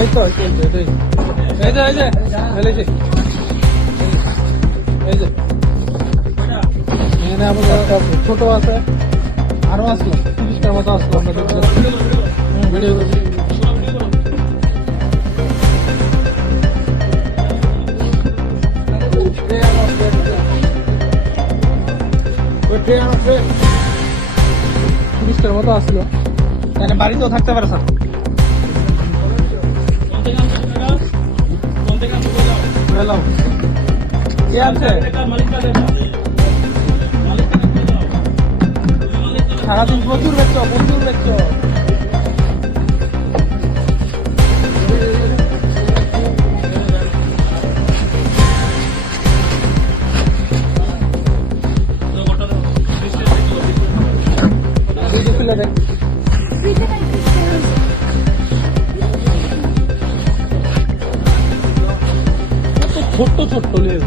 এই তো এই যে এই যে এখানে আমাদের একটা ছোট আছে, আরো আসলো 30টার মতো আসলো। আমরা ভিডিও করছি। টুরিস্টের মতো আসলো, এখানে বাড়িতেও থাকতে পারে স্যার। হ্যালো, কে আছে? সারাদিন প্রচুর বেচছো। ছোট্ট লেজ।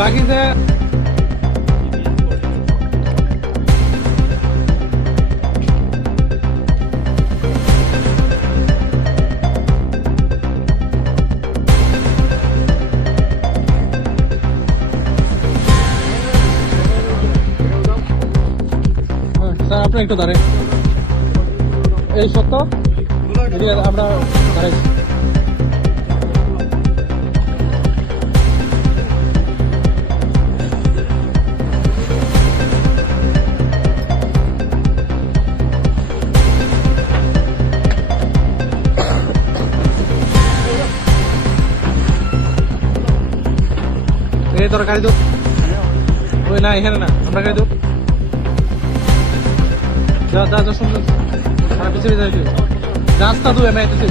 बाकी से স্যার আপনি একটু দাঁড়ান। এই সত্য আমরা দাঁড়াইছি। এই তোর গাড়ি দো, ওই না এখানে না, আমরা গাড়ি দো। যা যা যা, শুনলাম পিছিয়ে রাস্তা দু এমআইতেছে।